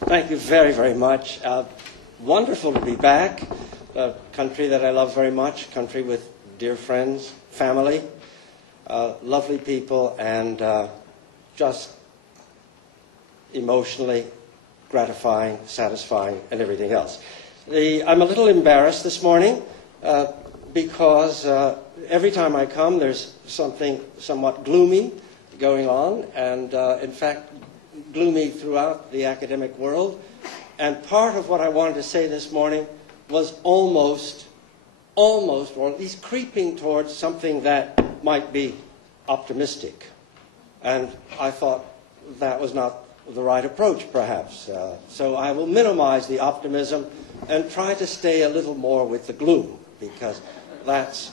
Thank you very, very much. Wonderful to be back. A country that I love very much, country with dear friends, family, lovely people, and just emotionally gratifying, satisfying, and everything else. I'm a little embarrassed this morning because every time I come there's something somewhat gloomy going on, and in fact gloomy throughout the academic world. And part of what I wanted to say this morning was almost, or at least creeping towards something that might be optimistic. And I thought that was not the right approach, perhaps. So I will minimize the optimism and try to stay a little more with the gloom, because that's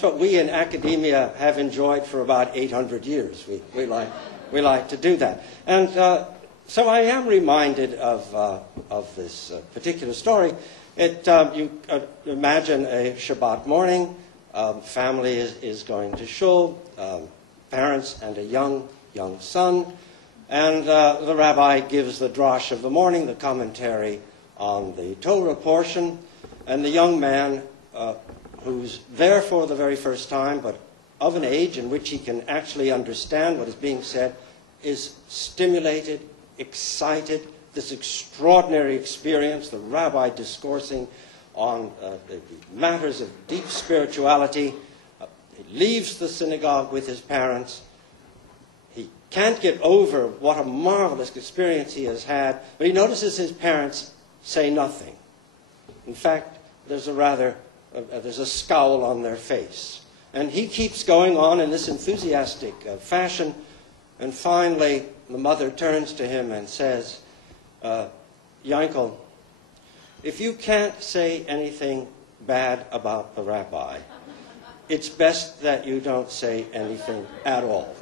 what we in academia have enjoyed for about 800 years. We like to do that. And so I am reminded of this particular story. You imagine a Shabbat morning, family is going to shul, parents and a young son, and the rabbi gives the drash of the morning, the commentary on the Torah portion, and the young man, who's there for the very first time, but of an age in which he can actually understand what is being said, is stimulated, excited, this extraordinary experience, the rabbi discoursing on the matters of deep spirituality. He leaves the synagogue with his parents. He can't get over what a marvelous experience he has had, but he notices his parents say nothing. In fact, there's a scowl on their face. And he keeps going on in this enthusiastic fashion, and finally the mother turns to him and says, Yankel, if you can't say anything bad about the rabbi, it's best that you don't say anything at all.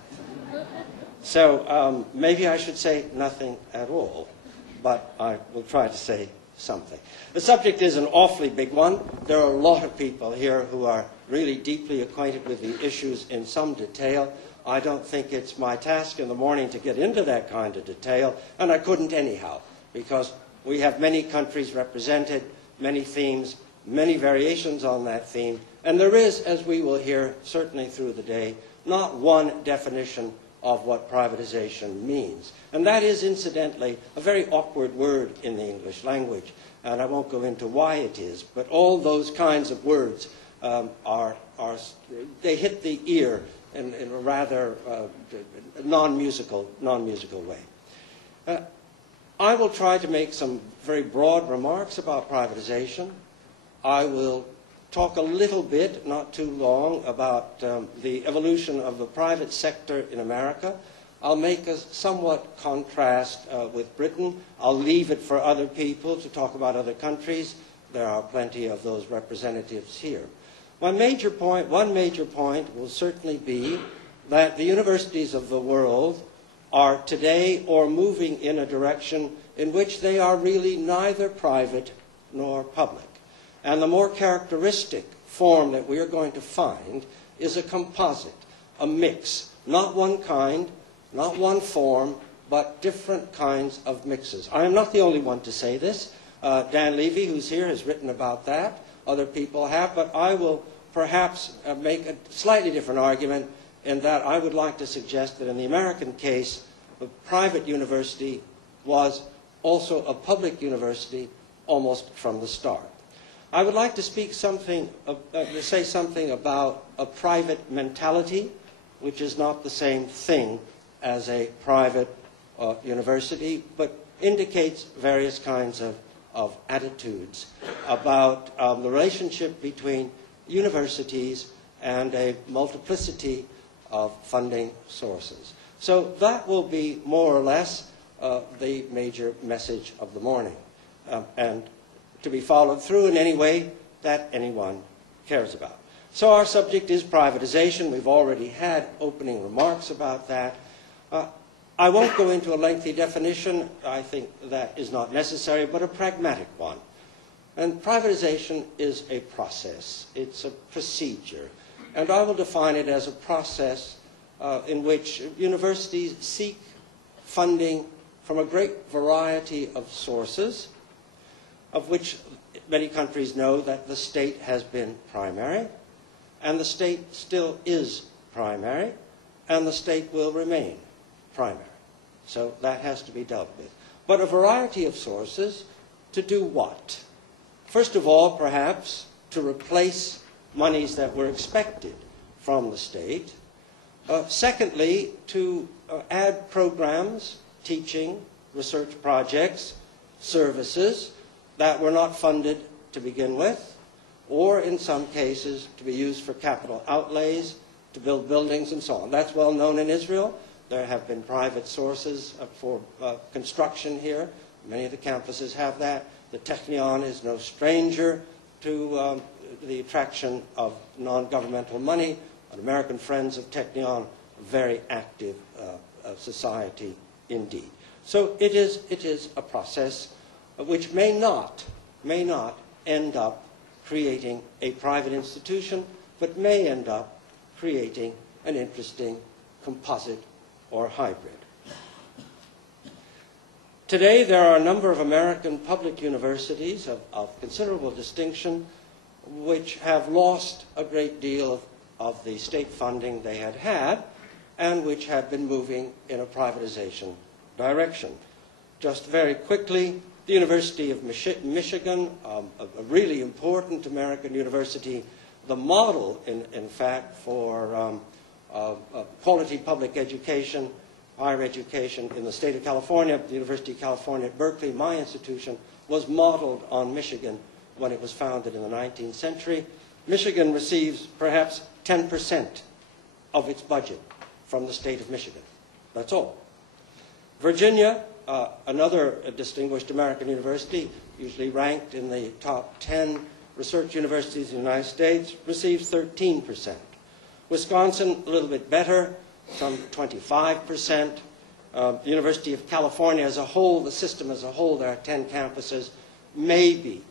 So maybe I should say nothing at all, but I will try to say something. The subject is an awfully big one. There are a lot of people here who are really deeply acquainted with the issues in some detail. I don't think it's my task in the morning to get into that kind of detail, and I couldn't anyhow, because we have many countries represented, many themes, many variations on that theme, and there is, as we will hear certainly through the day, not one definition of what privatization means. And that is, incidentally, a very awkward word in the English language, and I won't go into why it is, but all those kinds of words they hit the ear in a rather non-musical way. I will try to make some very broad remarks about privatization. I will talk a little bit, not too long, about the evolution of the private sector in America. I'll make a somewhat contrast with Britain. I'll leave it for other people to talk about other countries. There are plenty of those representatives here. One major point will certainly be that the universities of the world are today or moving in a direction in which they are really neither private nor public. And the more characteristic form that we are going to find is a composite, a mix, not one kind, not one form, but different kinds of mixes. I am not the only one to say this. Dan Levy, who's here, has written about that. Other people have, but I will perhaps make a slightly different argument in that I would like to suggest that in the American case, the private university was also a public university almost from the start. I would like to say something about a private mentality, which is not the same thing as a private university, but indicates various kinds of attitudes about the relationship between universities and a multiplicity of funding sources. So that will be more or less the major message of the morning, and to be followed through in any way that anyone cares about. So our subject is privatization. We've already had opening remarks about that. I won't go into a lengthy definition. I think that is not necessary, but a pragmatic one. And privatization is a process. It's a procedure. And I will define it as a process in which universities seek funding from a great variety of sources, of which many countries know that the state has been primary, and the state still is primary, and the state will remain primary. So that has to be dealt with. But a variety of sources to do what? First of all, perhaps, to replace monies that were expected from the state. Secondly, to add programs, teaching, research projects, services that were not funded to begin with, or in some cases to be used for capital outlays, to build buildings and so on. That's well known in Israel. There have been private sources for construction here. Many of the campuses have that. The Technion is no stranger to the attraction of non-governmental money. American Friends of Technion, a very active society indeed. So it is a process which may not end up creating a private institution, but may end up creating an interesting composite or hybrid. Today, there are a number of American public universities of considerable distinction which have lost a great deal of the state funding they had had and which have been moving in a privatization direction. Just very quickly, the University of Michigan, a really important American university, the model, in fact, for quality public education, higher education in the state of California, the University of California at Berkeley, my institution, was modeled on Michigan when it was founded in the 19th century. Michigan receives perhaps 10% of its budget from the state of Michigan. That's all. Virginia, another distinguished American university, usually ranked in the top 10 research universities in the United States, receives 13%. Wisconsin, a little bit better, some 25%. The University of California as a whole, the system as a whole, there are 10 campuses, maybe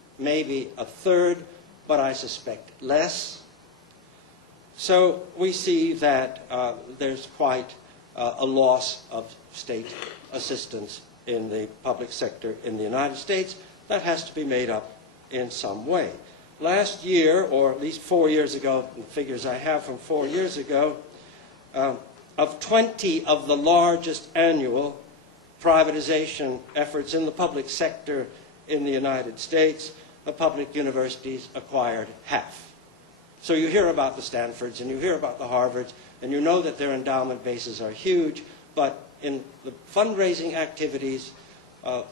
a third, but I suspect less. So we see that there's quite a loss of state assistance in the public sector in the United States. That has to be made up in some way. Last year, or at least 4 years ago, the figures I have from 4 years ago, of 20 of the largest annual privatization efforts in the public sector in the United States, the public universities acquired half. So you hear about the Stanfords and you hear about the Harvards, and you know that their endowment bases are huge, but in the fundraising activities,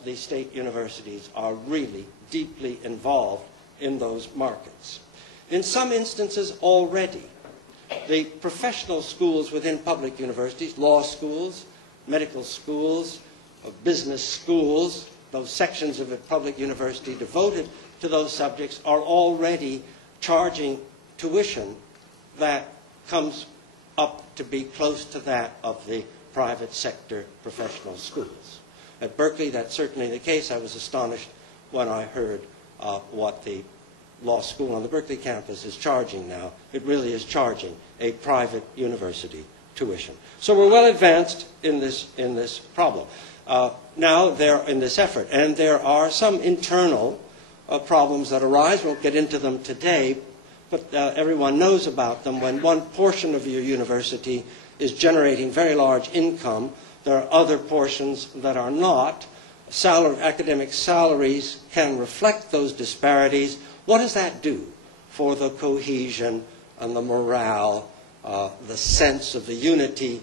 the state universities are really deeply involved in those markets. In some instances already, the professional schools within public universities, law schools, medical schools, business schools, those sections of a public university devoted to those subjects are already charging tuition that comes up to be close to that of the private sector professional schools. At Berkeley, that's certainly the case. I was astonished when I heard what the law school on the Berkeley campus is charging now. It really is charging a private university tuition. So we're well advanced in this problem. Now they're in this effort, and there are some internal problems that arise. We won't get into them today, but everyone knows about them. When one portion of your university is generating very large income, there are other portions that are not. Academic salaries can reflect those disparities. What does that do for the cohesion and the morale, the sense of the unity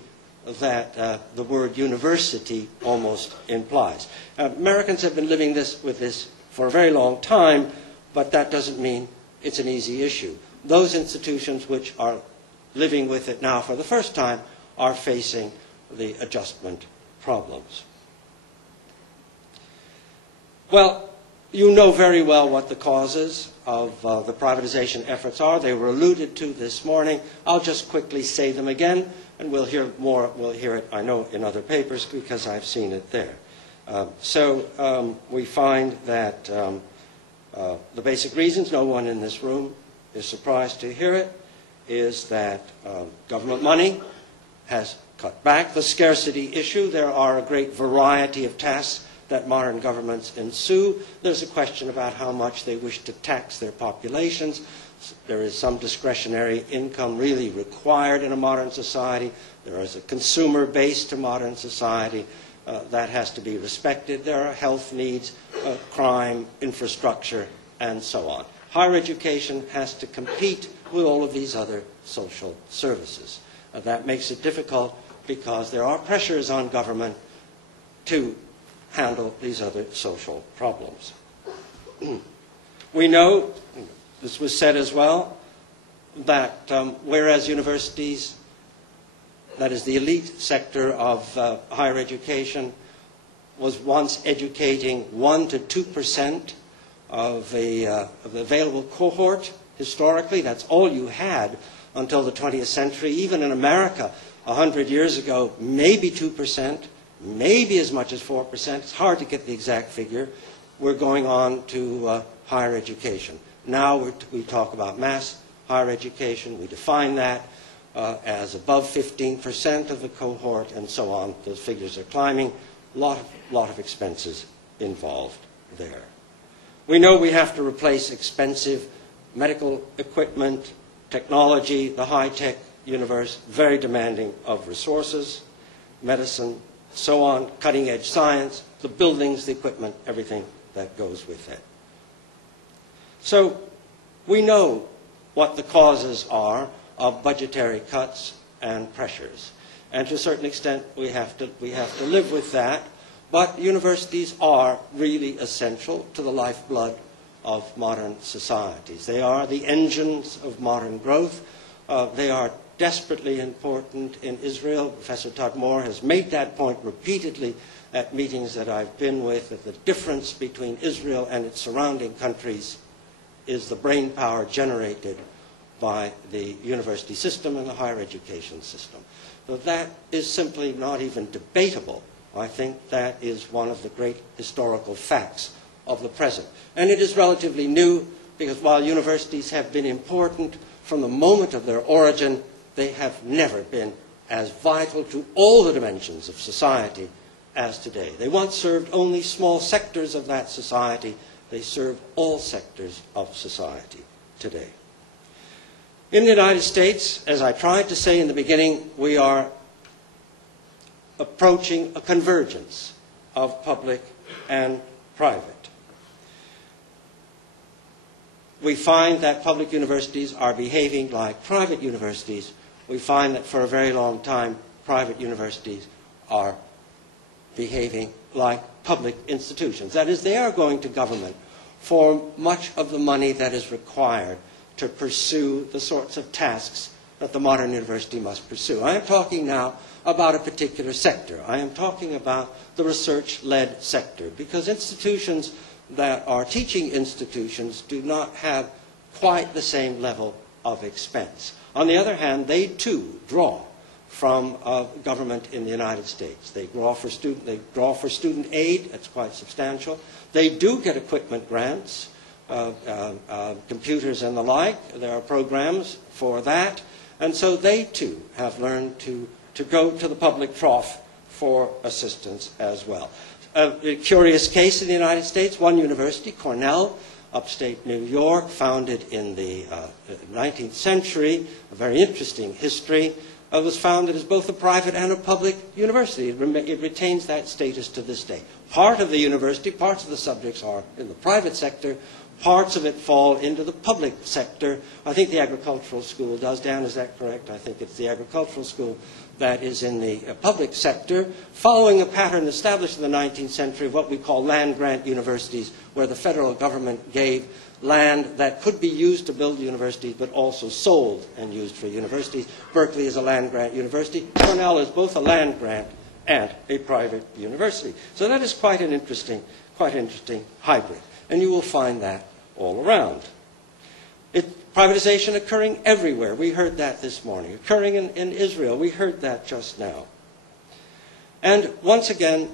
that the word university almost implies? Americans have been living with this for a very long time, but that doesn't mean it's an easy issue. Those institutions which are living with it now for the first time are facing the adjustment problems. Well, you know very well what the causes of the privatization efforts are. They were alluded to this morning. I'll just quickly say them again, and we'll hear more. We'll hear it, I know, in other papers because I've seen it there. We find that the basic reasons, no one in this room is surprised to hear it, is that government money has cut back. The scarcity issue, there are a great variety of tasks that modern governments ensue. There's a question about how much they wish to tax their populations. There is some discretionary income really required in a modern society. There is a consumer base to modern society that has to be respected. There are health needs, crime, infrastructure, and so on. Higher education has to compete with all of these other social services. That makes it difficult because there are pressures on government to handle these other social problems. We know, this was said as well, that whereas universities, that is the elite sector of higher education, was once educating 1 to 2% of the available cohort historically. That's all you had until the 20th century. Even in America, 100 years ago, maybe 2%, maybe as much as 4%. It's hard to get the exact figure. We're going on to higher education. Now we talk about mass higher education. We define that as above 15% of the cohort and so on. Those figures are climbing. A lot of expenses involved there. We know we have to replace expensive medical equipment, technology, the high-tech universe, very demanding of resources, medicine, so on, cutting-edge science, the buildings, the equipment, everything that goes with it. So we know what the causes are of budgetary cuts and pressures. And to a certain extent, we have to live with that. But universities are really essential to the lifeblood of modern societies. They are the engines of modern growth. They are desperately important in Israel. Professor Tadmor has made that point repeatedly at meetings that I've been with, that the difference between Israel and its surrounding countries is the brain power generated by the university system and the higher education system. So that is simply not even debatable. I think that is one of the great historical facts of the present. And it is relatively new because while universities have been important from the moment of their origin, they have never been as vital to all the dimensions of society as today. They once served only small sectors of that society. They serve all sectors of society today. In the United States, as I tried to say in the beginning, we are approaching a convergence of public and private. We find that public universities are behaving like private universities. We find that for a very long time, private universities are behaving like public institutions. That is, they are going to government for much of the money that is required to pursue the sorts of tasks that the modern university must pursue. I am talking now about a particular sector. I am talking about the research-led sector, because institutions that are teaching institutions do not have quite the same level of expense. On the other hand, they too draw from government in the United States. They draw for student aid. That's quite substantial. They do get equipment grants, computers and the like. There are programs for that. And so they too have learned to go to the public trough for assistance as well. A curious case in the United States, one university, Cornell, upstate New York, founded in the 19th century, a very interesting history, was founded as both a private and a public university. It retains that status to this day. Part of the university, parts of the subjects are in the private sector, parts of it fall into the public sector. I think the agricultural school does. Dan, is that correct? I think it's the agricultural school that is in the public sector, following a pattern established in the 19th century of what we call land-grant universities, where the federal government gave land that could be used to build universities, but also sold and used for universities. Berkeley is a land-grant university. Cornell is both a land-grant and a private university. So that is quite an interesting hybrid. And you will find that all around. Privatization occurring everywhere. We heard that this morning. Occurring in Israel. We heard that just now. And once again,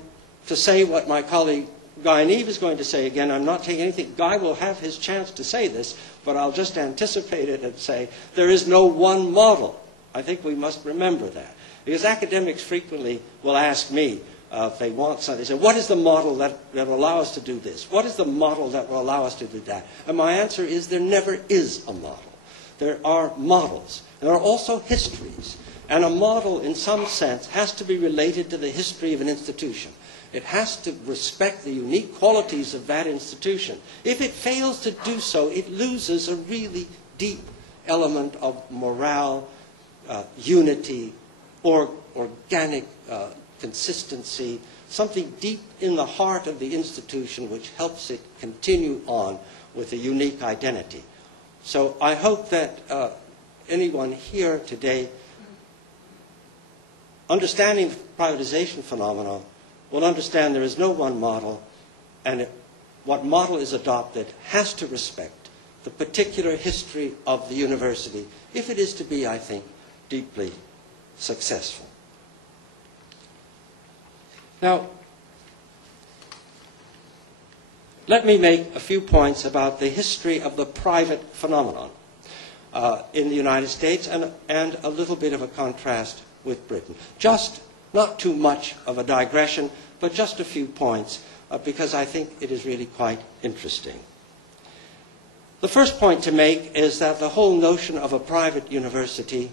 to say what my colleague Guy Neave is going to say again, I'm not taking anything. Guy will have his chance to say this, but I'll just anticipate it and say there is no one model. I think we must remember that. Because academics frequently will ask me if they want something. They say, what is the model that will allow us to do this? What is the model that will allow us to do that? And my answer is there never is a model. There are models. There are also histories. And a model, in some sense, has to be related to the history of an institution. It has to respect the unique qualities of that institution. If it fails to do so, it loses a really deep element of morale, unity, or organic consistency, something deep in the heart of the institution which helps it continue on with a unique identity. So I hope that anyone here today, understanding the privatization phenomenon, will understand there is no one model, and what model is adopted has to respect the particular history of the university if it is to be, I think, deeply successful. Now, let me make a few points about the history of the private phenomenon in the United States and a little bit of a contrast with Britain. Just not too much of a digression, but just a few points because I think it is really quite interesting. The first point to make is that the whole notion of a private university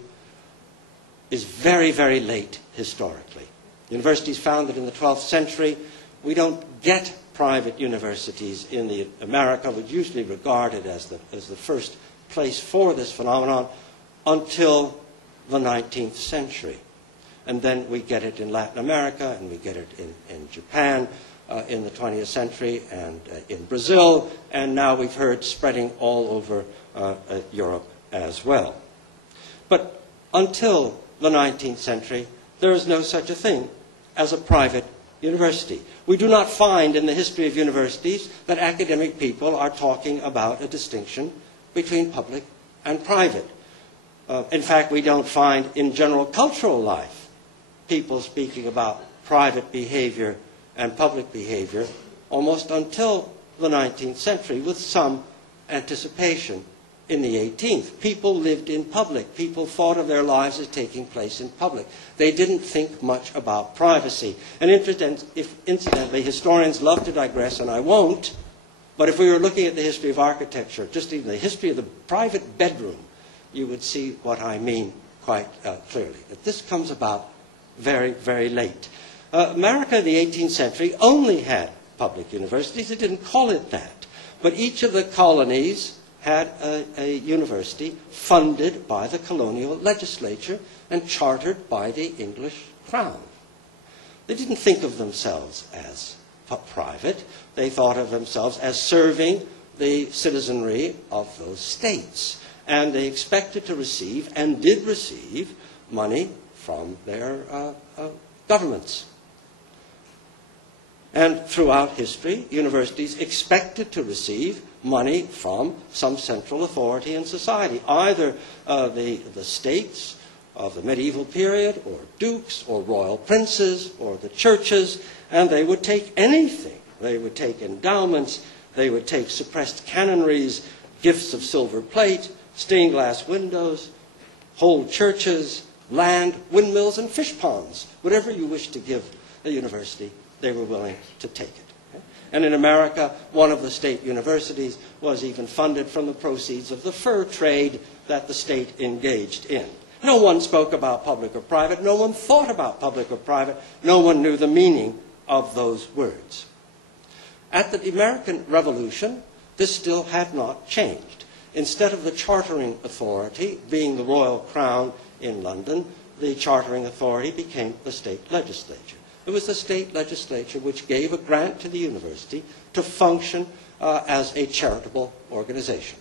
is very, very late historically. Universities founded in the 12th century. We don't get private universities in America, which usually regarded as the first place for this phenomenon, until the 19th century. And then we get it in Latin America, and we get it in Japan in the 20th century, and in Brazil, and now we've heard spreading all over Europe as well. But until the 19th century, there is no such a thing as a private university. We do not find in the history of universities that academic people are talking about a distinction between public and private. In fact, we don't find in general cultural life people speaking about private behavior and public behavior almost until the 19th century, with some anticipation in the 18th. People lived in public. People thought of their lives as taking place in public. They didn't think much about privacy. And incidentally, historians love to digress, and I won't, but if we were looking at the history of architecture, just even the history of the private bedroom, you would see what I mean quite clearly. That this comes about very, very late. America in the 18th century only had public universities. It didn't call it that. But each of the colonies had a university funded by the colonial legislature and chartered by the English crown. They didn't think of themselves as private. They thought of themselves as serving the citizenry of those states. And they expected to receive, and did receive, money from their governments. And throughout history, universities expected to receive money from some central authority in society, either the states of the medieval period, or dukes, or royal princes, or the churches, and they would take anything. They would take endowments, they would take suppressed canonries, gifts of silver plate, stained glass windows, whole churches, land, windmills, and fish ponds. Whatever you wish to give a university, they were willing to take it. Okay? And in America, one of the state universities was even funded from the proceeds of the fur trade that the state engaged in. No one spoke about public or private. No one thought about public or private. No one knew the meaning of those words. At the American Revolution, this still had not changed. Instead of the chartering authority being the royal crown in London, the chartering authority became the state legislature. It was the state legislature which gave a grant to the university to function as a charitable organization.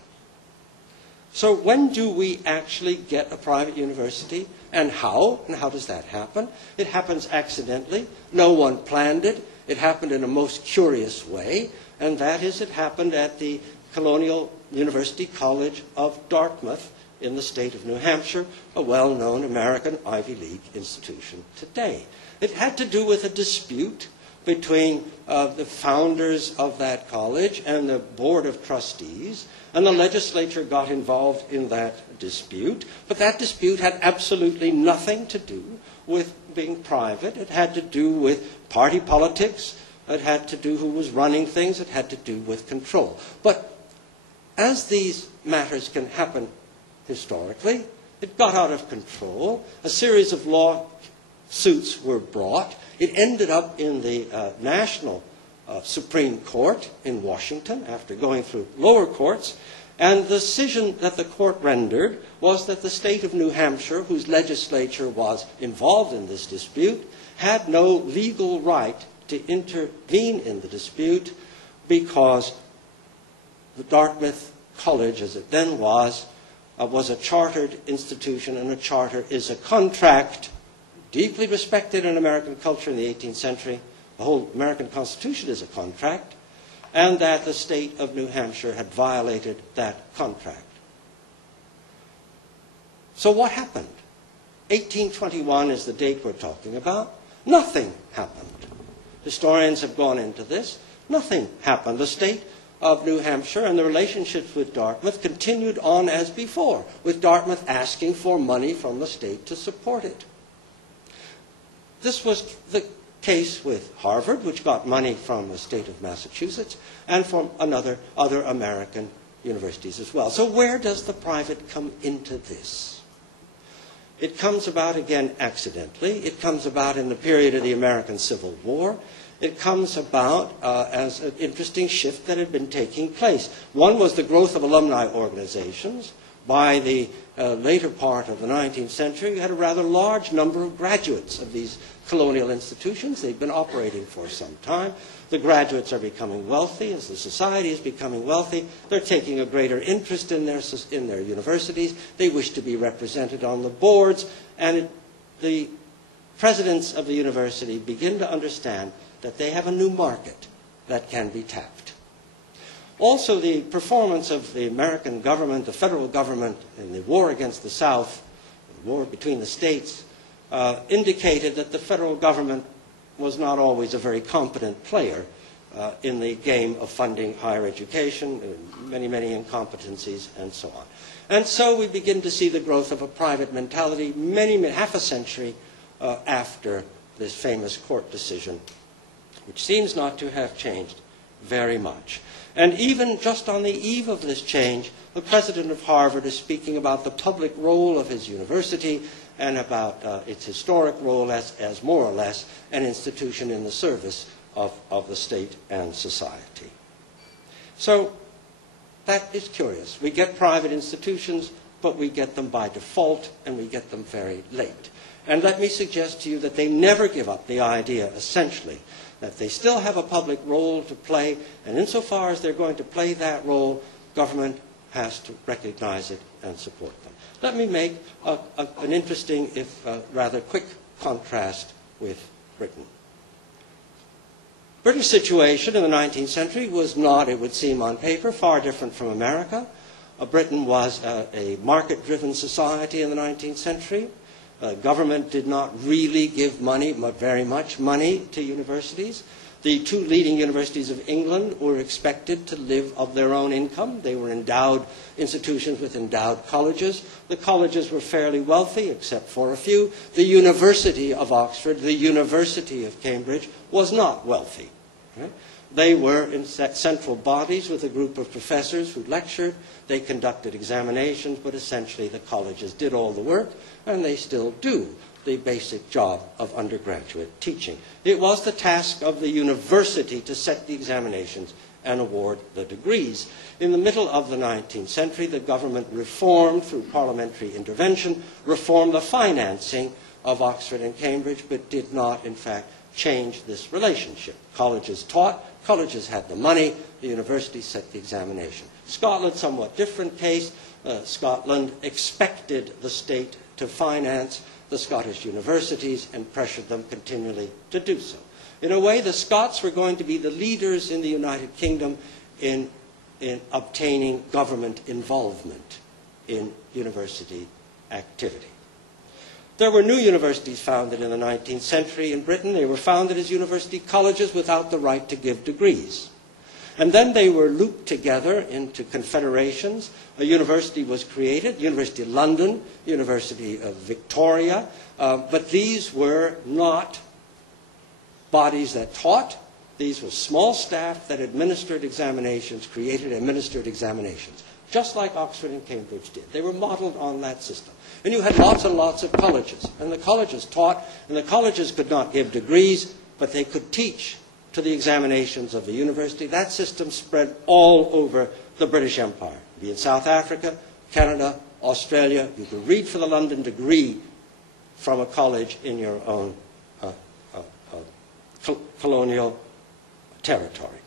So when do we actually get a private university, and how? And how does that happen? It happens accidentally. No one planned it. It happened in a most curious way, and that is it happened at the Colonial University College of Dartmouth in the state of New Hampshire, a well-known American Ivy League institution today. It had to do with a dispute between the founders of that college and the board of trustees, and the legislature got involved in that dispute, but that dispute had absolutely nothing to do with being private. It had to do with party politics. It had to do who was running things. It had to do with control. But as these matters can happen historically, it got out of control. A series of lawsuits were brought. It ended up in the National Supreme Court in Washington after going through lower courts. And the decision that the court rendered was that the state of New Hampshire, whose legislature was involved in this dispute, had no legal right to intervene in the dispute because the Dartmouth College, as it then was a chartered institution, and a charter is a contract deeply respected in American culture in the 18th century. The whole American Constitution is a contract, and that the state of New Hampshire had violated that contract. So what happened? 1821 is the date we're talking about. Nothing happened. Historians have gone into this. Nothing happened. The state of New Hampshire and the relationships with Dartmouth continued on as before, with Dartmouth asking for money from the state to support it. This was the case with Harvard, which got money from the state of Massachusetts, and from other American universities as well. So where does the private come into this? It comes about, again, accidentally. It comes about in the period of the American Civil War. It comes about as an interesting shift that had been taking place. One was the growth of alumni organizations. By the later part of the 19th century, you had a rather large number of graduates of these colonial institutions. They've been operating for some time. The graduates are becoming wealthy. As the society is becoming wealthy, they're taking a greater interest in their universities. They wish to be represented on the boards. And the presidents of the university begin to understand that they have a new market that can be tapped. Also, the performance of the American government, the federal government, in the war against the South, the war between the states, indicated that the federal government was not always a very competent player in the game of funding higher education, many incompetencies, and so on. And so we begin to see the growth of a private mentality half a century after this famous court decision, which seems not to have changed very much. And even just on the eve of this change, the president of Harvard is speaking about the public role of his university and about its historic role as more or less an institution in the service of the state and society. So that is curious. We get private institutions, but we get them by default, and we get them very late. And let me suggest to you that they never give up the idea, essentially, that they still have a public role to play, and insofar as they're going to play that role, government has to recognize it and support them. Let me make an interesting, if rather quick, contrast with Britain. British situation in the 19th century was not, it would seem on paper, far different from America. Britain was a market-driven society in the 19th century. Government did not really give very much money to universities. The two leading universities of England were expected to live of their own income. They were endowed institutions with endowed colleges. The colleges were fairly wealthy, except for a few. The University of Oxford, the University of Cambridge, was not wealthy. Right? They were in central bodies with a group of professors who lectured. They conducted examinations, but essentially the colleges did all the work, and they still do the basic job of undergraduate teaching. It was the task of the university to set the examinations and award the degrees. In the middle of the 19th century, the government reformed, through parliamentary intervention, reformed the financing of Oxford and Cambridge, but did not, in fact, change this relationship. Colleges taught, colleges had the money, the university set the examination. Scotland, somewhat different case. Scotland expected the state to finance the Scottish universities and pressured them continually to do so. In a way, the Scots were going to be the leaders in the United Kingdom in obtaining government involvement in university activity. There were new universities founded in the 19th century in Britain. They were founded as university colleges without the right to give degrees. And then they were looped together into confederations. A university was created, University of London, University of Victoria, but these were not bodies that taught. These were small staff that administered examinations, created and administered examinations, just like Oxford and Cambridge did. They were modeled on that system. And you had lots and lots of colleges, and the colleges taught, and the colleges could not give degrees, but they could teach to the examinations of the university. That system spread all over the British Empire, be in South Africa, Canada, Australia. You could read for the London degree from a college in your own colonial territory.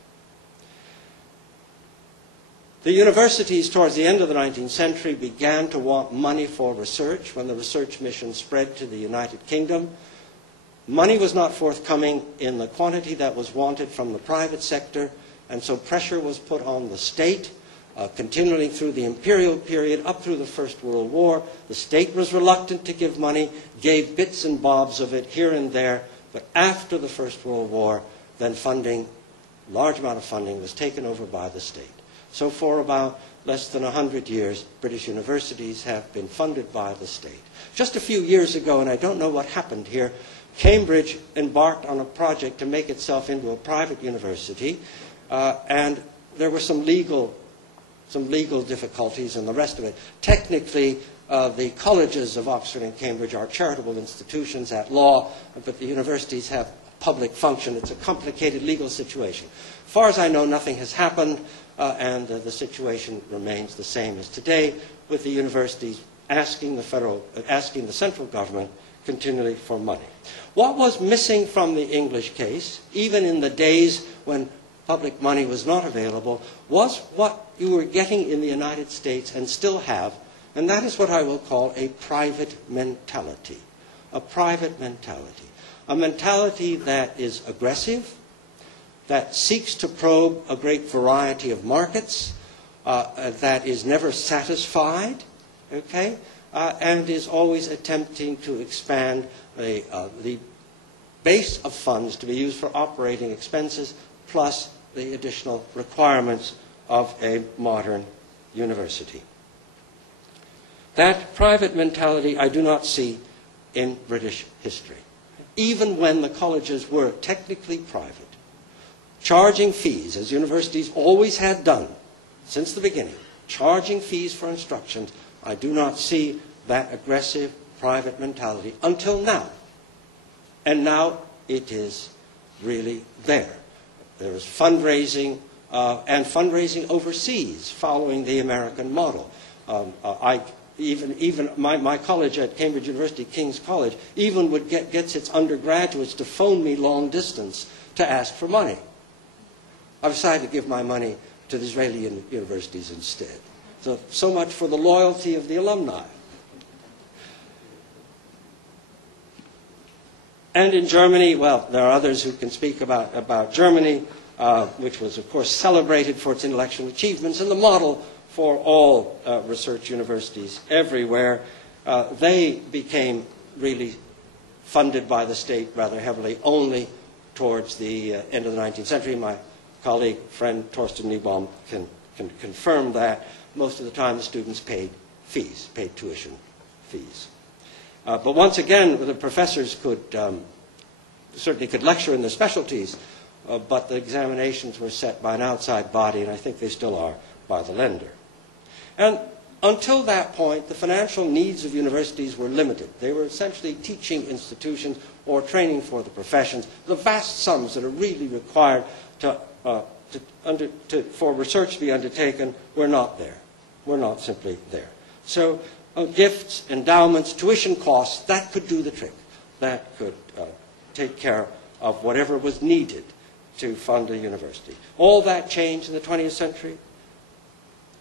The universities towards the end of the 19th century began to want money for research when the research mission spread to the United Kingdom. Money was not forthcoming in the quantity that was wanted from the private sector, and so pressure was put on the state, continuing through the imperial period up through the First World War. The state was reluctant to give money, gave bits and bobs of it here and there, but after the First World War, then funding, large amount of funding, was taken over by the state. So for about less than 100 years, British universities have been funded by the state. Just a few years ago, and I don't know what happened here, Cambridge embarked on a project to make itself into a private university, and there were some legal difficulties and the rest of it. Technically, the colleges of Oxford and Cambridge are charitable institutions at law, but the universities have public function. It's a complicated legal situation. As far as I know, nothing has happened, and the situation remains the same as today, with the universities asking the central government continually for money. What was missing from the English case, even in the days when public money was not available, was what you were getting in the United States and still have, and that is what I will call a private mentality. A private mentality. A mentality that is aggressive, that seeks to probe a great variety of markets, that is never satisfied, okay, and is always attempting to expand the base of funds to be used for operating expenses, plus the additional requirements of a modern university. That private mentality I do not see in British history. Even when the colleges were technically private, charging fees, as universities always had done since the beginning, charging fees for instructions, I do not see that aggressive private mentality until now. And now it is really there. There is fundraising, and fundraising overseas following the American model. Even my college at Cambridge University, King's College, even gets its undergraduates to phone me long distance to ask for money. I've decided to give my money to the Israeli universities instead. So much for the loyalty of the alumni. And in Germany, well, there are others who can speak about Germany, which was, of course, celebrated for its intellectual achievements and the model for all research universities everywhere. They became really funded by the state rather heavily only towards the end of the 19th century. My colleague, friend, Torsten Niebaum can confirm that. Most of the time the students paid fees, paid tuition fees. But once again, the professors certainly could lecture in their specialties, but the examinations were set by an outside body, and I think they still are, by the lender. And until that point, the financial needs of universities were limited. They were essentially teaching institutions or training for the professions. The vast sums that are really required for research to be undertaken were not there, were not simply there. So gifts, endowments, tuition costs, that could do the trick. That could take care of whatever was needed to fund a university. All that changed in the 20th century.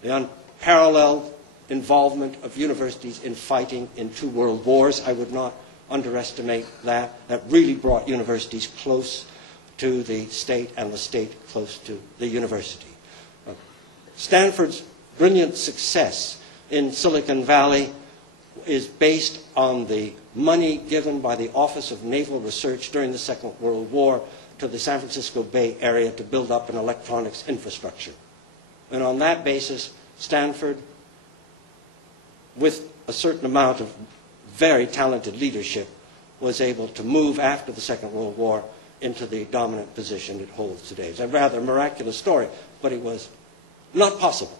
The unparalleled involvement of universities in fighting in 2 world wars. I would not underestimate that. That really brought universities close to the state and the state close to the university. Stanford's brilliant success in Silicon Valley is based on the money given by the Office of Naval Research during the Second World War to the San Francisco Bay Area to build up an electronics infrastructure. And on that basis, Stanford, with a certain amount of very talented leadership, was able to move after the Second World War into the dominant position it holds today. It's a rather miraculous story, but it was not possible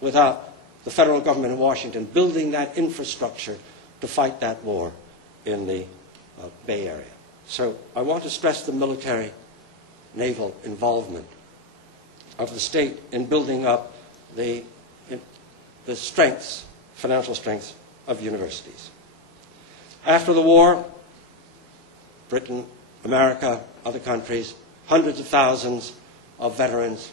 without the federal government in Washington building that infrastructure to fight that war in the Bay Area. So I want to stress the military naval involvement of the state in building up the strengths, financial strengths of universities. After the war, Britain, America, other countries, hundreds of thousands of veterans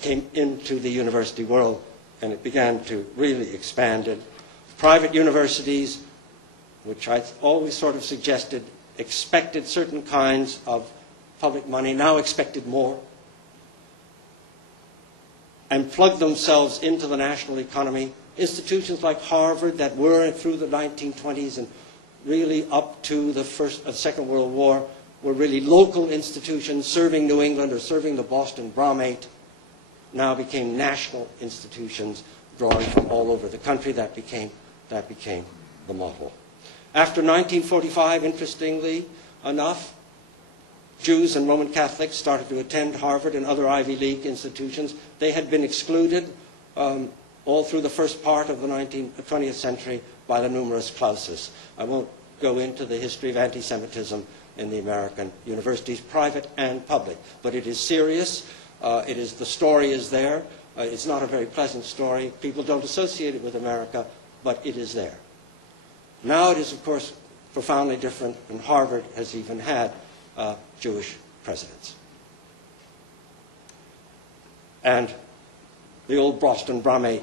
came into the university world, and it began to really expand. And private universities, which I always sort of suggested, expected certain kinds of public money, now expected more, and plugged themselves into the national economy. Institutions like Harvard that were through the 1920s and really up to the Second World War were really local institutions serving New England or serving the Boston Bromate, now became national institutions drawing from all over the country. That became the model. After 1945, interestingly enough, Jews and Roman Catholics started to attend Harvard and other Ivy League institutions. They had been excluded all through the first part of the 20th century by the numerus clausus. I won't go into the history of anti-Semitism in the American universities, private and public, but it is serious. The story is there. It's not a very pleasant story. People don't associate it with America, but it is there. Now it is, of course, profoundly different, and Harvard has even had Jewish presidents. And the old Boston Bromate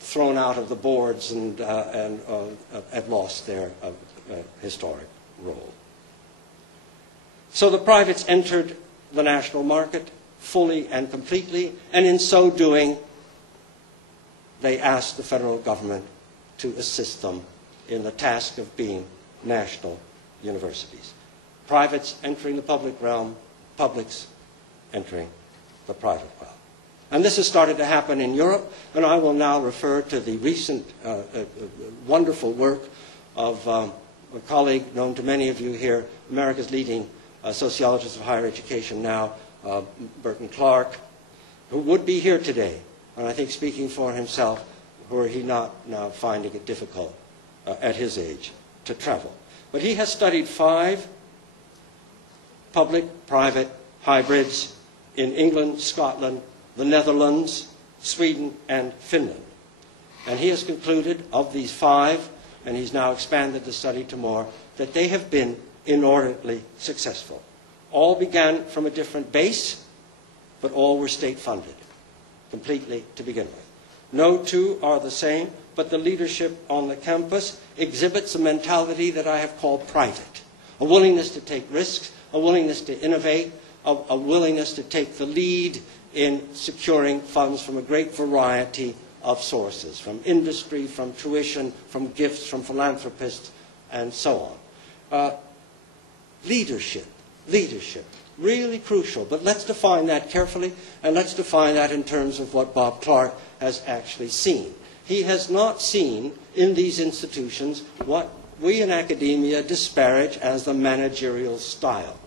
thrown out of the boards and have lost their historic role. So the privates entered the national market fully and completely, and in so doing, they asked the federal government to assist them in the task of being national universities. Privates entering the public realm, publics entering the private realm. And this has started to happen in Europe, and I will now refer to the recent wonderful work of a colleague known to many of you here, America's leading sociologist of higher education now, Burton Clark, who would be here today, and I think speaking for himself, were he not now finding it difficult at his age to travel. But he has studied 5 public-private hybrids in England, Scotland, the Netherlands, Sweden, and Finland. And he has concluded of these 5, and he's now expanded the study to more, that they have been inordinately successful. All began from a different base, but all were state-funded, completely to begin with. No two are the same, but the leadership on the campus exhibits a mentality that I have called private, a willingness to take risks, a willingness to innovate, a willingness to take the lead in securing funds from a great variety of sources, from industry, from tuition, from gifts, from philanthropists, and so on. Leadership, really crucial, but let's define that carefully, and let's define that in terms of what Bob Clark has actually seen. He has not seen in these institutions what we in academia disparage as the managerial style.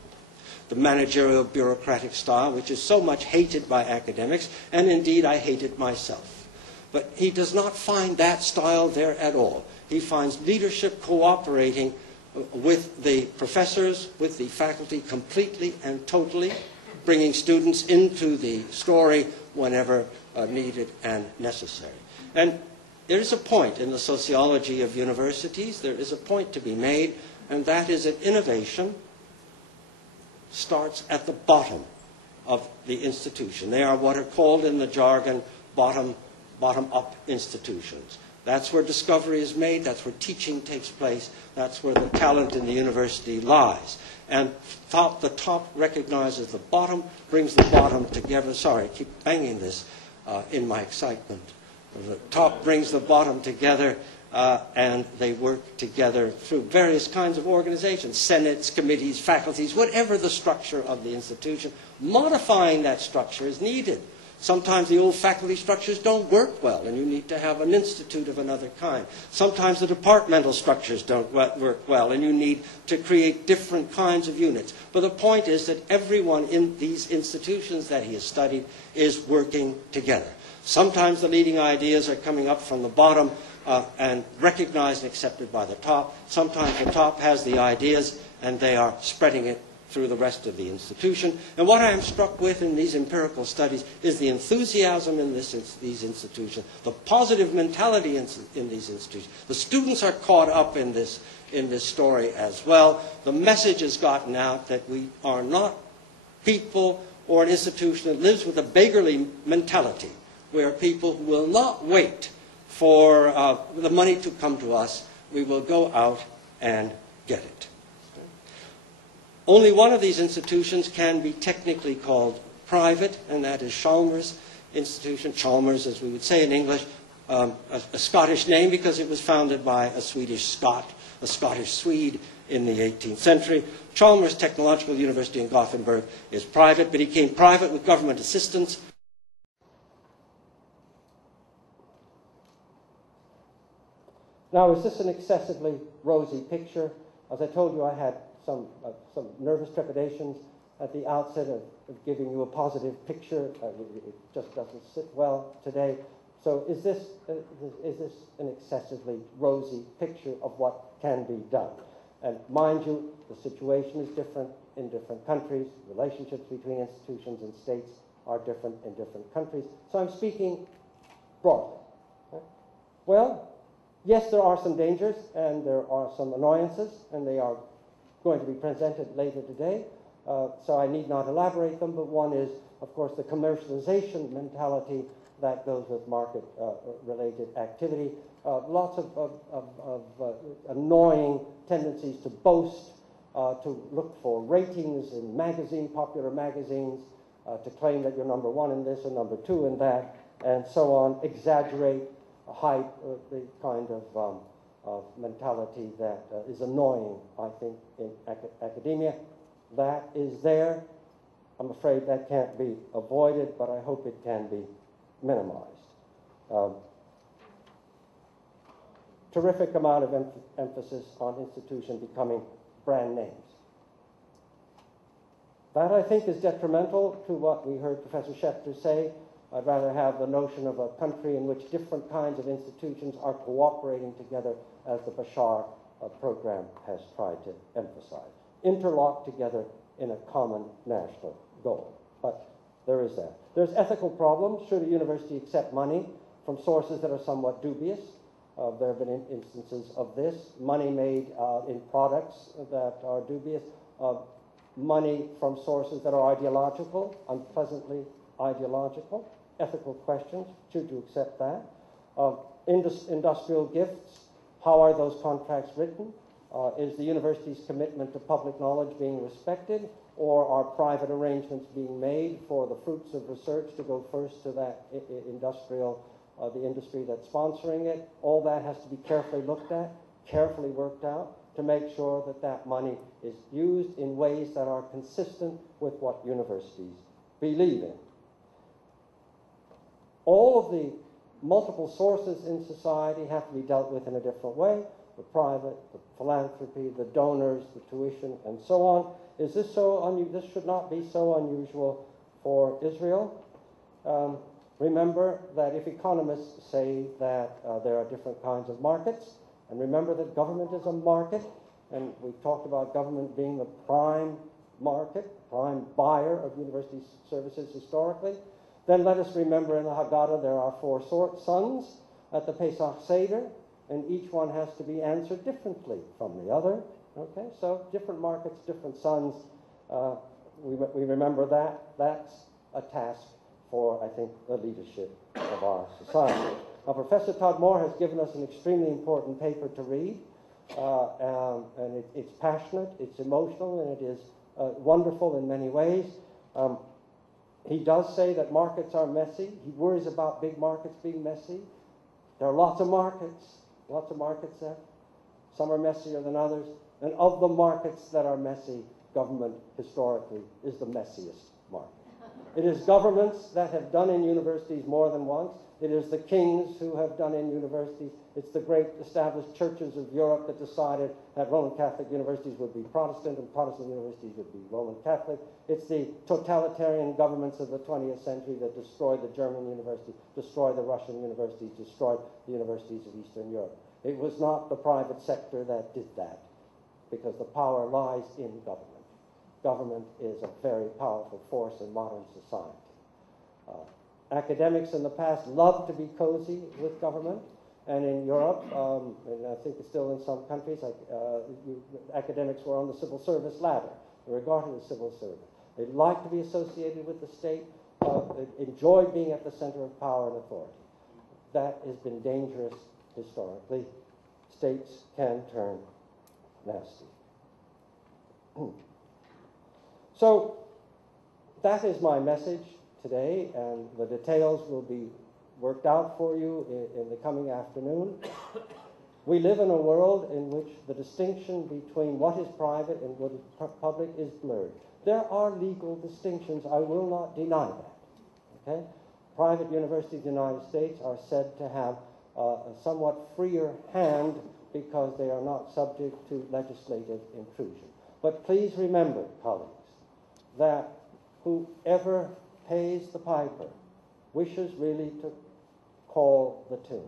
The managerial bureaucratic style, which is so much hated by academics, and indeed I hate it myself. But he does not find that style there at all. He finds leadership cooperating with the professors, with the faculty completely and totally, bringing students into the story whenever needed and necessary. And there is a point in the sociology of universities, there is a point to be made, and that is that innovation starts at the bottom of the institution. They are what are called in the jargon bottom-up institutions. That's where discovery is made, that's where teaching takes place, that's where the talent in the university lies. And the top recognizes the bottom, brings the bottom together. Sorry, I keep banging this in my excitement. The top brings the bottom together and they work together through various kinds of organizations, senates, committees, faculties, whatever the structure of the institution. Modifying that structure is needed. Sometimes the old faculty structures don't work well, and you need to have an institute of another kind. Sometimes the departmental structures don't work well, and you need to create different kinds of units. But the point is that everyone in these institutions that he has studied is working together. Sometimes the leading ideas are coming up from the bottom and recognized and accepted by the top. Sometimes the top has the ideas, and they are spreading it through the rest of the institution. And what I am struck with in these empirical studies is the enthusiasm in these institutions, the positive mentality in these institutions. The students are caught up in this story as well. The message has gotten out that we are not people or an institution that lives with a beggarly mentality. We are people who will not wait for the money to come to us. We will go out and get it. Only one of these institutions can be technically called private, and that is Chalmers Institution. Chalmers, as we would say in English, a Scottish name because it was founded by a Swedish Scot, a Scottish Swede in the 18th century. Chalmers Technological University in Gothenburg is private, but it became private with government assistance. Now, is this an excessively rosy picture? As I told you, I had some nervous trepidations at the outset of giving you a positive picture. It just doesn't sit well today. So is this an excessively rosy picture of what can be done? And mind you, the situation is different in different countries. Relationships between institutions and states are different in different countries. So I'm speaking broadly. Okay? Well, yes, there are some dangers and there are some annoyances, and they are going to be presented later today, so I need not elaborate them, but one is, of course, the commercialization mentality that goes with market-related activity. Lots of annoying tendencies to boast, to look for ratings in popular magazines, to claim that you're number one in this or number two in that, and so on, exaggerate, hype, the kind of mentality that is annoying, I think, in academia. That is there. I'm afraid that can't be avoided, but I hope it can be minimized. Terrific amount of emphasis on institutions becoming brand names. That, I think, is detrimental to what we heard Professor Schechter say. I'd rather have the notion of a country in which different kinds of institutions are cooperating together, as the Bashar program has tried to emphasize. Interlocked together in a common national goal. But there is that. There's ethical problems. Should a university accept money from sources that are somewhat dubious? There have been instances of this. Money made in products that are dubious. Money from sources that are ideological, unpleasantly ideological. Ethical questions. Should you accept that? Industrial gifts. How are those contracts written? Is the university's commitment to public knowledge being respected, or are private arrangements being made for the fruits of research to go first to that the industry that's sponsoring it? All that has to be carefully looked at, carefully worked out, to make sure that that money is used in ways that are consistent with what universities believe in. All of the multiple sources in society have to be dealt with in a different way. The private, the philanthropy, the donors, the tuition, and so on. Is this so unusual? This should not be so unusual for Israel. Remember that if economists say that there are different kinds of markets, and remember that government is a market, and we've talked about government being the prime market, prime buyer of university services historically, then let us remember in the Haggadah there are 4 sons at the Pesach Seder, and each one has to be answered differently from the other. Okay, so different markets, different sons. We remember that. That's a task for, I think, the leadership of our society. Now, Professor Todd Moore has given us an extremely important paper to read, and it's passionate, it's emotional, and it is wonderful in many ways. He does say that markets are messy. He worries about big markets being messy. There are lots of markets. lots of markets there. Some are messier than others. And of the markets that are messy, government historically is the messiest market. It is governments that have done in universities more than once. It is the kings who have done in universities. It's the great established churches of Europe that decided that Roman Catholic universities would be Protestant and Protestant universities would be Roman Catholic. It's the totalitarian governments of the 20th century that destroyed the German universities, destroyed the Russian universities, destroyed the universities of Eastern Europe. It was not the private sector that did that, because the power lies in government. Government is a very powerful force in modern society. Academics in the past loved to be cozy with government, and in Europe, and I think it's still in some countries, academics were on the civil service ladder. They regarded as civil servants. They liked to be associated with the state, enjoyed being at the center of power and authority. That has been dangerous historically. States can turn nasty. So that is my message today, and the details will be worked out for you in the coming afternoon. We live in a world in which the distinction between what is private and what is public is blurred. There are legal distinctions, I will not deny that. Okay? Private universities in the United States are said to have a somewhat freer hand because they are not subject to legislative intrusion. But please remember, colleagues, that whoever pays the piper wishes really to call the tune.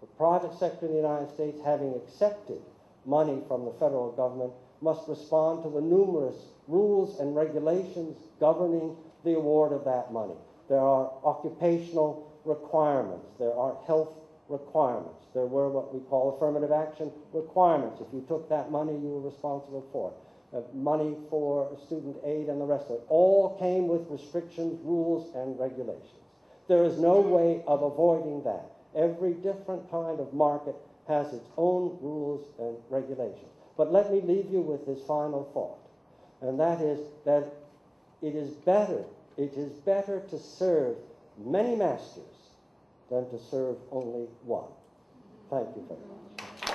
The private sector in the United States, having accepted money from the federal government, must respond to the numerous rules and regulations governing the award of that money. There are occupational requirements. There are health requirements. There were what we call affirmative action requirements. If you took that money, you were responsible for it. Money for student aid and the rest of it. All came with restrictions, rules, and regulations. There is no way of avoiding that. Every different kind of market has its own rules and regulations. But let me leave you with this final thought, and that is that it is better to serve many masters than to serve only one. Thank you very much.